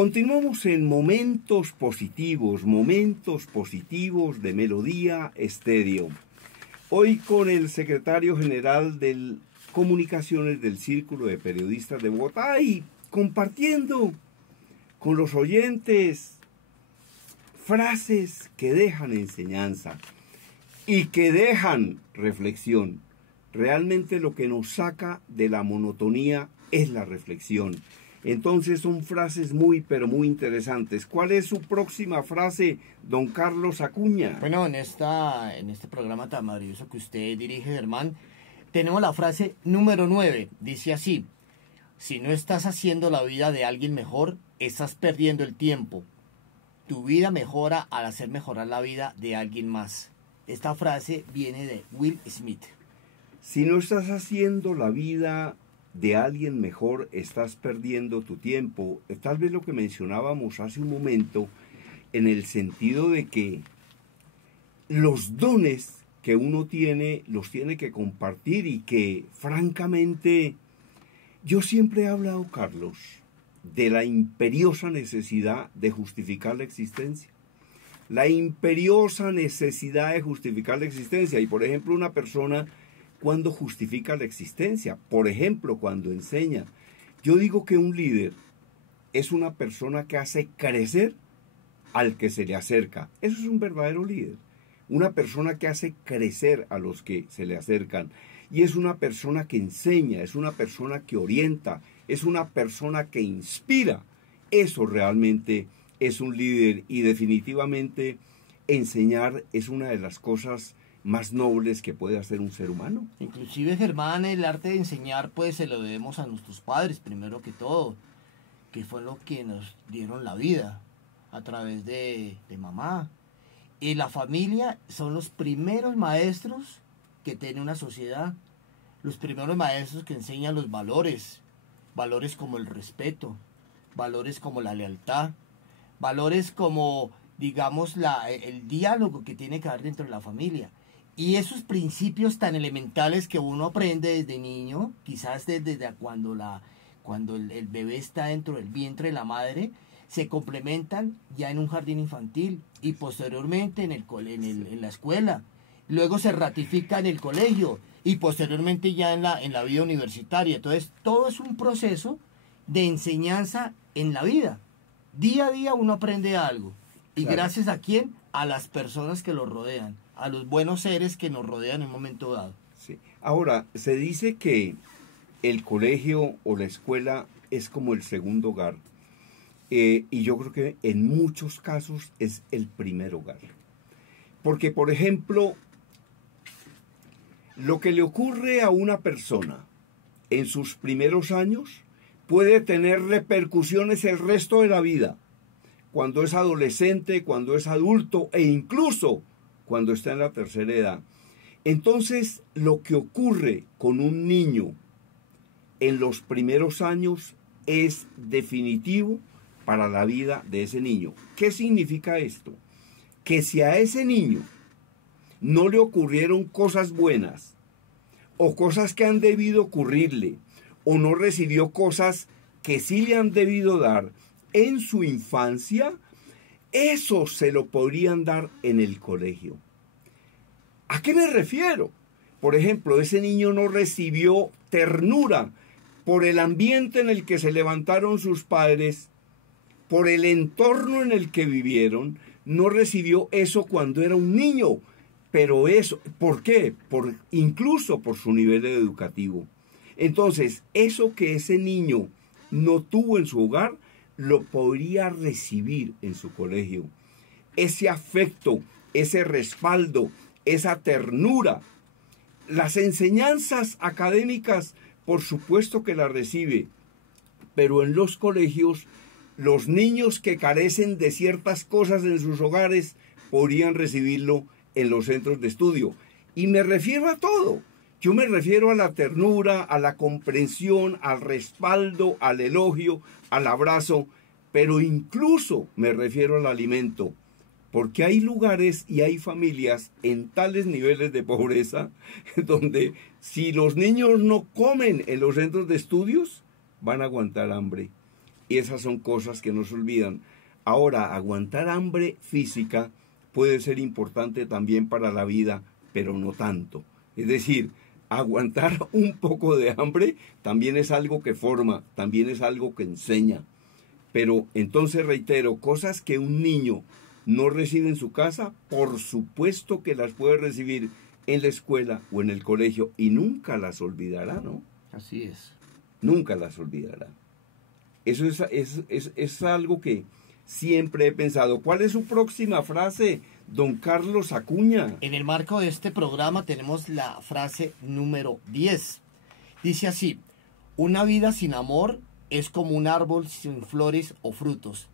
Continuamos en momentos positivos de Melodía Estéreo. Hoy con el secretario general de Comunicaciones del Círculo de Periodistas de Bogotá y compartiendo con los oyentes frases que dejan enseñanza y que dejan reflexión. Realmente lo que nos saca de la monotonía es la reflexión. Entonces son frases muy, pero muy interesantes. ¿Cuál es su próxima frase, don Carlos Acuña? Bueno, en este programa tan maravilloso que usted dirige, Germán, tenemos la frase número 9. Dice así: si no estás haciendo la vida de alguien mejor, estás perdiendo el tiempo. Tu vida mejora al hacer mejorar la vida de alguien más. Esta frase viene de Will Smith. Si no estás haciendo la vida de alguien mejor, estás perdiendo tu tiempo. Tal vez lo que mencionábamos hace un momento, en el sentido de que los dones que uno tiene, los tiene que compartir y que, francamente, yo siempre he hablado, Carlos, de la imperiosa necesidad de justificar la existencia. La imperiosa necesidad de justificar la existencia. Y, por ejemplo, una persona cuando justifica la existencia, por ejemplo, cuando enseña. Yo digo que un líder es una persona que hace crecer al que se le acerca. Eso es un verdadero líder. Una persona que hace crecer a los que se le acercan. Y es una persona que enseña, es una persona que orienta, es una persona que inspira. Eso realmente es un líder y definitivamente enseñar es una de las cosas más nobles que puede hacer un ser humano. Inclusive, Germán, el arte de enseñar pues se lo debemos a nuestros padres, primero que todo, que fue lo que nos dieron la vida a través de mamá. Y la familia son los primeros maestros que tiene una sociedad, los primeros maestros que enseñan los valores, valores como el respeto, valores como la lealtad, valores como, digamos, el diálogo que tiene que haber dentro de la familia. Y esos principios tan elementales que uno aprende desde niño, quizás desde cuando el bebé está dentro del vientre de la madre, se complementan ya en un jardín infantil y posteriormente en la escuela. Luego se ratifica en el colegio y posteriormente ya en la vida universitaria. Entonces, todo es un proceso de enseñanza en la vida. Día a día uno aprende algo. ¿Y claro, gracias a quién? A las personas que lo rodean, a los buenos seres que nos rodean en un momento dado. Sí. Ahora, se dice que el colegio o la escuela es como el segundo hogar. Y yo creo que en muchos casos es el primer hogar. Porque, por ejemplo, lo que le ocurre a una persona en sus primeros años puede tener repercusiones el resto de la vida. Cuando es adolescente, cuando es adulto e incluso cuando está en la tercera edad. Entonces, lo que ocurre con un niño en los primeros años es definitivo para la vida de ese niño. ¿Qué significa esto? Que si a ese niño no le ocurrieron cosas buenas o cosas que han debido ocurrirle o no recibió cosas que sí le han debido dar en su infancia, eso se lo podrían dar en el colegio. ¿A qué me refiero? Por ejemplo, ese niño no recibió ternura por el ambiente en el que se levantaron sus padres, por el entorno en el que vivieron, no recibió eso cuando era un niño. Pero eso, ¿por qué? Incluso por su nivel educativo. Entonces, eso que ese niño no tuvo en su hogar, lo podría recibir en su colegio. Ese afecto, ese respaldo, esa ternura. Las enseñanzas académicas, por supuesto que las recibe, pero en los colegios, los niños que carecen de ciertas cosas en sus hogares podrían recibirlo en los centros de estudio. Y me refiero a todo. Yo me refiero a la ternura, a la comprensión, al respaldo, al elogio, al abrazo, pero incluso me refiero al alimento, porque hay lugares y hay familias en tales niveles de pobreza donde si los niños no comen en los centros de estudios, van a aguantar hambre. Y esas son cosas que no se olvidan. Ahora, aguantar hambre física puede ser importante también para la vida, pero no tanto. Es decir, aguantar un poco de hambre también es algo que forma, también es algo que enseña. Pero entonces reitero, cosas que un niño no recibe en su casa, por supuesto que las puede recibir en la escuela o en el colegio y nunca las olvidará, ¿no? Así es. Nunca las olvidará. Eso es algo que siempre he pensado. ¿Cuál es su próxima frase, don Carlos Acuña? En el marco de este programa tenemos la frase número 10. Dice así: una vida sin amor es como un árbol sin flores o frutos.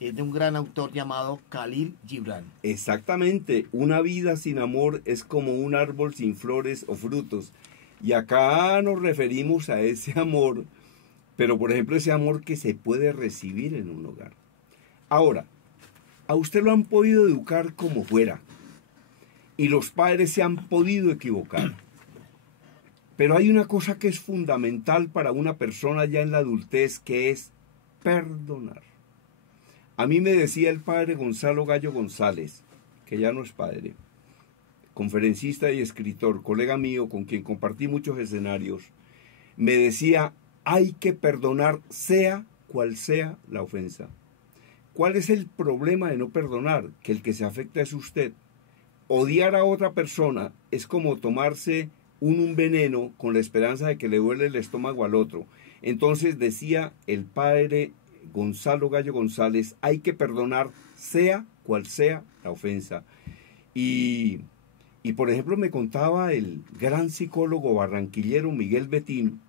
Es de un gran autor llamado Khalil Gibran. Exactamente, una vida sin amor es como un árbol sin flores o frutos. Y acá nos referimos a ese amor, pero por ejemplo ese amor que se puede recibir en un hogar. Ahora, a usted lo han podido educar como fuera, y los padres se han podido equivocar. Pero hay una cosa que es fundamental para una persona ya en la adultez, que es perdonar. A mí me decía el padre Gonzalo Gallo González, que ya no es padre, conferencista y escritor, colega mío con quien compartí muchos escenarios, me decía, hay que perdonar sea cual sea la ofensa. ¿Cuál es el problema de no perdonar? Que el que se afecta es usted. Odiar a otra persona es como tomarse un veneno con la esperanza de que le duele el estómago al otro. Entonces decía el padre Gonzalo Gallo González, hay que perdonar sea cual sea la ofensa. Y por ejemplo me contaba el gran psicólogo barranquillero Miguel Betín,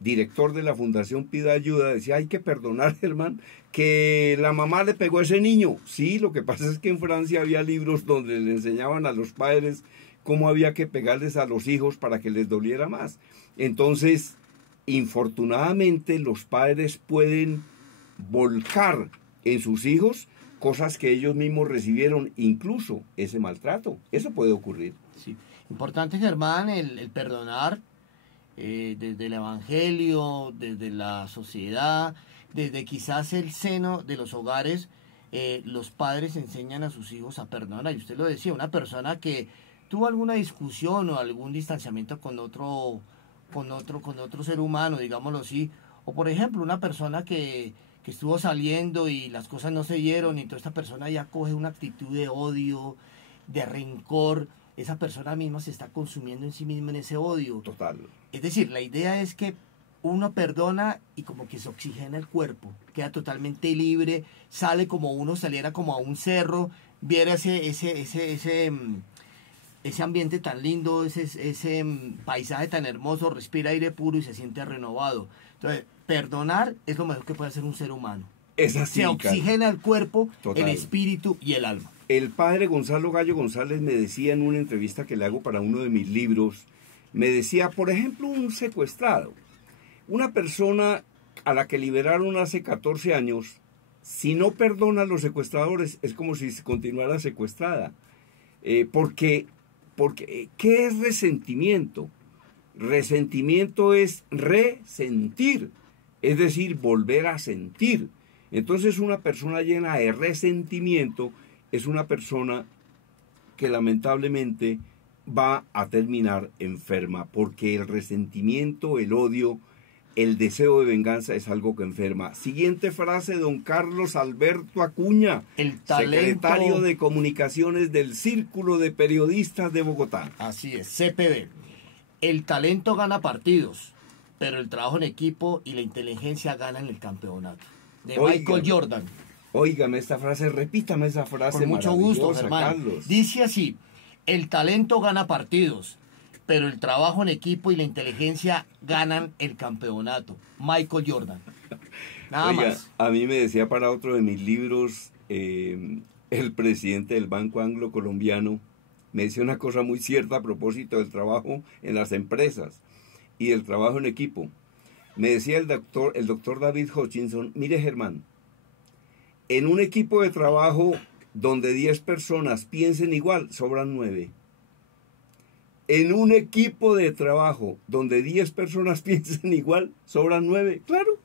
director de la Fundación Pida Ayuda, decía, hay que perdonar, hermano, que la mamá le pegó a ese niño. Sí, lo que pasa es que en Francia había libros donde le enseñaban a los padres cómo había que pegarles a los hijos para que les doliera más. Entonces, infortunadamente, los padres pueden volcar en sus hijos cosas que ellos mismos recibieron, incluso ese maltrato. Eso puede ocurrir. Sí. Importante, Germán, el perdonar desde el evangelio, desde la sociedad, desde quizás el seno de los hogares. Los padres enseñan a sus hijos a perdonar. Y usted lo decía, una persona que tuvo alguna discusión o algún distanciamiento con otro ser humano, digámoslo así, o por ejemplo una persona que estuvo saliendo y las cosas no se dieron, y entonces esta persona ya coge una actitud de odio, de rencor, esa persona misma se está consumiendo en sí misma en ese odio. Total. Es decir, la idea es que uno perdona y como que se oxigena el cuerpo, queda totalmente libre, sale como uno saliera como a un cerro, viera ese ambiente tan lindo, ese paisaje tan hermoso, respira aire puro y se siente renovado. Entonces, perdonar es lo mejor que puede hacer un ser humano. Es así, se oxigena el cuerpo, total, el espíritu y el alma. El padre Gonzalo Gallo González me decía en una entrevista que le hago para uno de mis libros, me decía, por ejemplo, un secuestrado, una persona a la que liberaron hace 14 años, si no perdona a los secuestradores, es como si continuara secuestrada. Porque, ¿qué es resentimiento? Resentimiento es resentir, es decir, volver a sentir. Entonces una persona llena de resentimiento es una persona que lamentablemente va a terminar enferma, porque el resentimiento, el odio, el deseo de venganza es algo que enferma. Siguiente frase, don Carlos Alberto Acuña, el talento, secretario de Comunicaciones del Círculo de Periodistas de Bogotá. Así es, CPB. El talento gana partidos, pero el trabajo en equipo y la inteligencia ganan el campeonato. De Michael Jordan. Óigame esta frase, repítame esa frase. Con mucho gusto, Germán. Carlos. Dice así, el talento gana partidos, pero el trabajo en equipo y la inteligencia ganan el campeonato. Michael Jordan. Nada más. A mí me decía para otro de mis libros, el presidente del Banco Anglo Colombiano, me decía una cosa muy cierta a propósito del trabajo en las empresas y del trabajo en equipo. Me decía el doctor David Hutchinson, mire Germán, en un equipo de trabajo donde 10 personas piensen igual, sobran 9. En un equipo de trabajo donde 10 personas piensen igual, sobran 9, claro.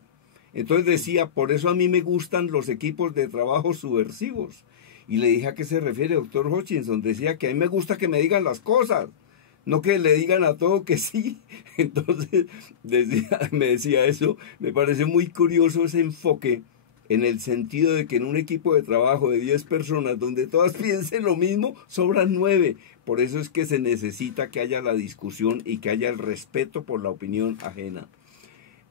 Entonces decía, por eso a mí me gustan los equipos de trabajo subversivos. Y le dije, ¿a qué se refiere, doctor Hutchinson? Decía que a mí me gusta que me digan las cosas, no que le digan a todo que sí. Entonces me decía eso. Me parece muy curioso ese enfoque, en el sentido de que en un equipo de trabajo de 10 personas, donde todas piensen lo mismo, sobran 9. Por eso es que se necesita que haya la discusión y que haya el respeto por la opinión ajena.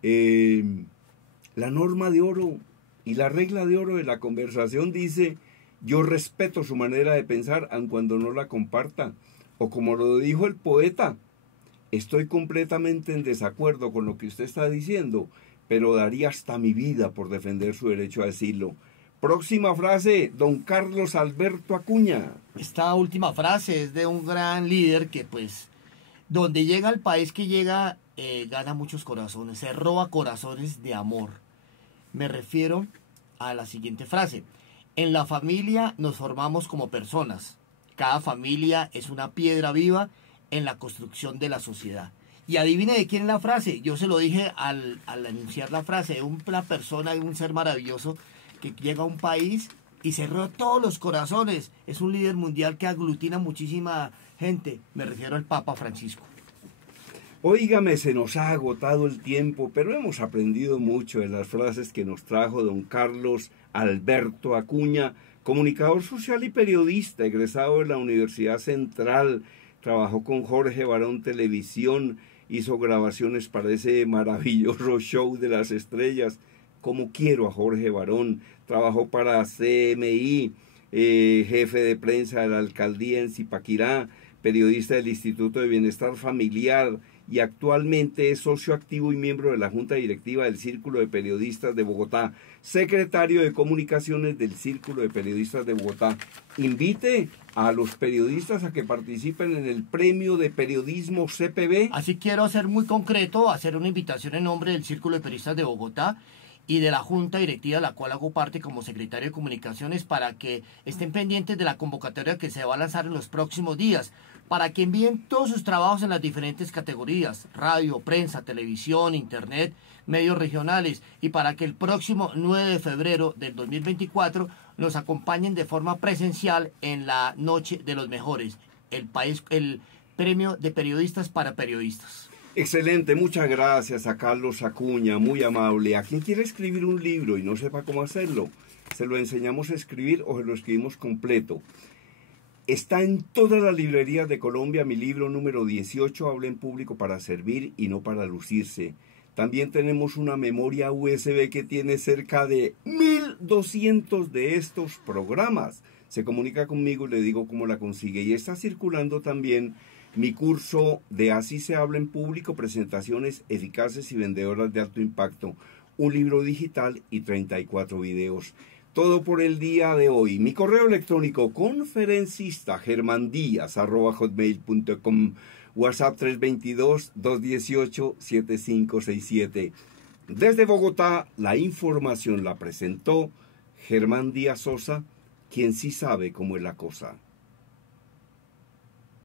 La norma de oro y la regla de oro de la conversación dice: yo respeto su manera de pensar, aun cuando no la comparta. O como lo dijo el poeta, estoy completamente en desacuerdo con lo que usted está diciendo, pero daría hasta mi vida por defender su derecho a decirlo. Próxima frase, don Carlos Alberto Acuña. Esta última frase es de un gran líder que, pues, donde llega el país que llega, gana muchos corazones, se roba corazones de amor. Me refiero a la siguiente frase: en la familia nos formamos como personas. Cada familia es una piedra viva en la construcción de la sociedad. Y adivine de quién es la frase. Yo se lo dije al anunciar la frase, de una persona, de un ser maravilloso que llega a un país y se roba todos los corazones. Es un líder mundial que aglutina muchísima gente. Me refiero al Papa Francisco. Óigame, se nos ha agotado el tiempo, pero hemos aprendido mucho de las frases que nos trajo don Carlos Alberto Acuña, comunicador social y periodista, egresado de la Universidad Central. Trabajó con Jorge Barón Televisión, hizo grabaciones para ese maravilloso show de las estrellas, Como quiero a Jorge Barón. Trabajó para CMI, jefe de prensa de la alcaldía en Zipaquirá, periodista del Instituto de Bienestar Familiar, y actualmente es socio activo y miembro de la Junta Directiva del Círculo de Periodistas de Bogotá, secretario de Comunicaciones del Círculo de Periodistas de Bogotá. Invite a los periodistas a que participen en el Premio de Periodismo CPB. Así quiero ser muy concreto, hacer una invitación en nombre del Círculo de Periodistas de Bogotá y de la Junta Directiva, de la cual hago parte como secretario de Comunicaciones, para que estén pendientes de la convocatoria que se va a lanzar en los próximos días, para que envíen todos sus trabajos en las diferentes categorías: radio, prensa, televisión, internet, medios regionales, y para que el próximo 9 de febrero del 2024 nos acompañen de forma presencial en la Noche de los Mejores, el premio de periodistas para periodistas. Excelente, muchas gracias a Carlos Acuña, muy amable. A quien quiere escribir un libro y no sepa cómo hacerlo, se lo enseñamos a escribir o se lo escribimos completo. Está en todas las librerías de Colombia mi libro número 18, Habla en Público para Servir y no para Lucirse. También tenemos una memoria USB que tiene cerca de 1200 de estos programas. Se comunica conmigo y le digo cómo la consigue. Y está circulando también mi curso de Así se habla en público, presentaciones eficaces y vendedoras de alto impacto. Un libro digital y 34 videos. Todo por el día de hoy. Mi correo electrónico conferencista@hotmail.com. WhatsApp 322-218-7567. Desde Bogotá, la información la presentó Germán Díaz Sosa, quien sí sabe cómo es la cosa.